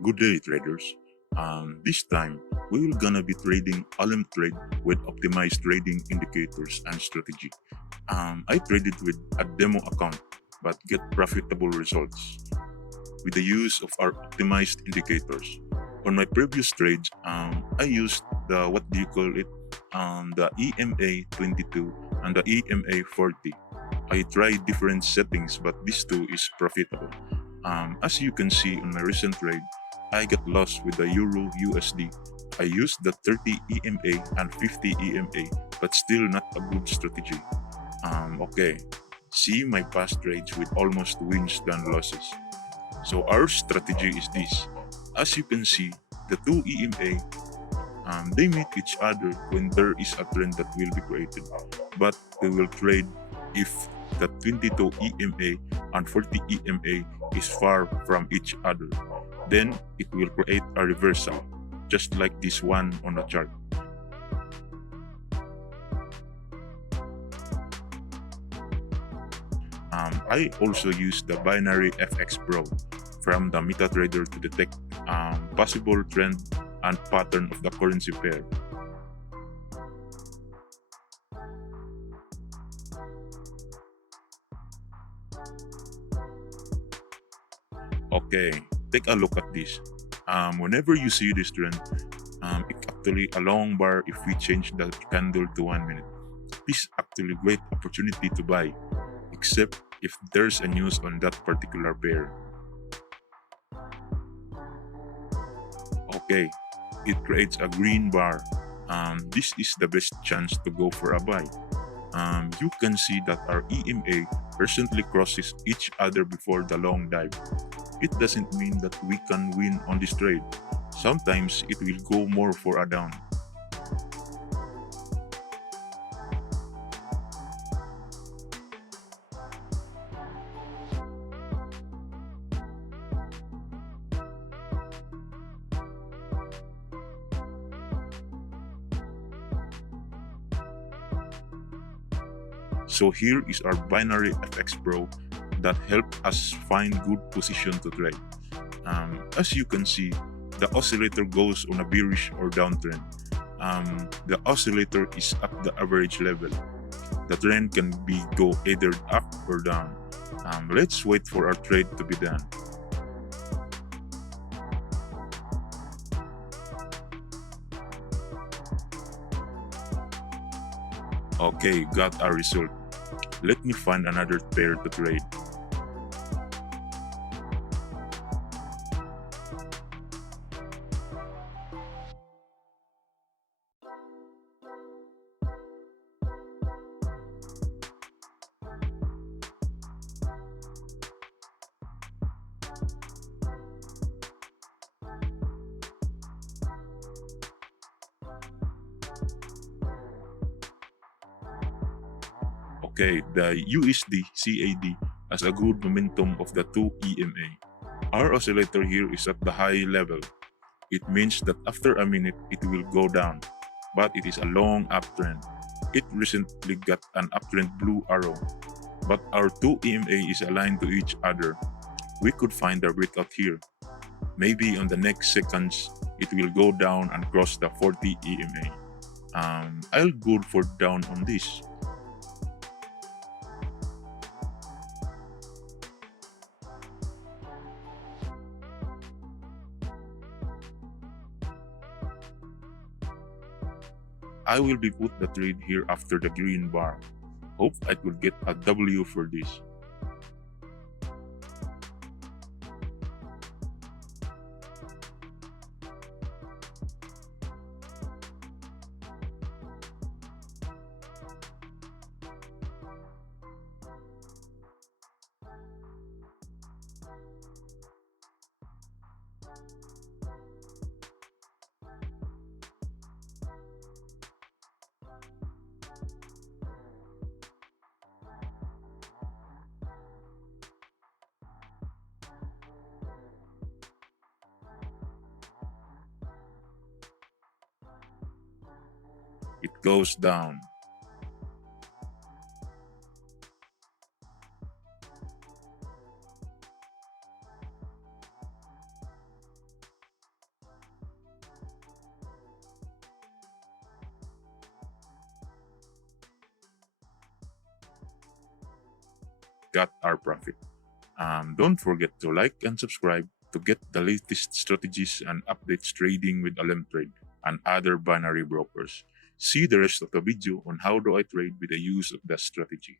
Good day, traders. This time, we will gonna be trading Olymp trade with optimized trading indicators and strategy. I traded with a demo account, but get profitable results with the use of our optimized indicators. On my previous trades, I used the what do you call it? The EMA 22 and the EMA 40. I tried different settings, but this too is profitable. As you can see on my recent trade, I got lost with the Euro USD. I used the 30 EMA and 50 EMA, but still not a good strategy. Okay, see my past trades with almost wins than losses. So our strategy is this. As you can see, the two EMA, they meet each other when there is a trend that will be created, but they will trade if the 22 EMA and 40 EMA is far from each other. Then it will create a reversal, just like this one on the chart. I also use the binary FX Pro from the Metatrader to detect possible trend and pattern of the currency pair. Okay, take a look at this. Whenever you see this trend, it's actually a long bar if we change the candle to 1 minute. This is actually great opportunity to buy, except if there's a news on that particular pair. Okay, it creates a green bar. This is the best chance to go for a buy. You can see that our EMA recently crosses each other before the long dive. It doesn't mean that we can win on this trade. Sometimes it will go more for a down. So here is our binary FX Pro that help us find good position to trade. As you can see, the oscillator goes on a bearish or downtrend. The oscillator is at the average level. The trend can be go either up or down. Let's wait for our trade to be done. Okay, got our result. Let me find another pair to trade. Okay, the USD CAD has a good momentum of the two EMA. Our oscillator here is at the high level. It means that after a minute it will go down, but it is a long uptrend. It recently got an uptrend blue arrow, but our two EMA is aligned to each other. We could find a breakout here. Maybe on the next seconds it will go down and cross the 40 EMA. I'll go for down on this. I will be put the trade here after the green bar. Hope I could get a W for this. It goes down. got our profit. Don't forget to like and subscribe to get the latest strategies and updates trading with Olymptrade and other binary brokers. See the rest of the video on how do I trade with the use of that strategy.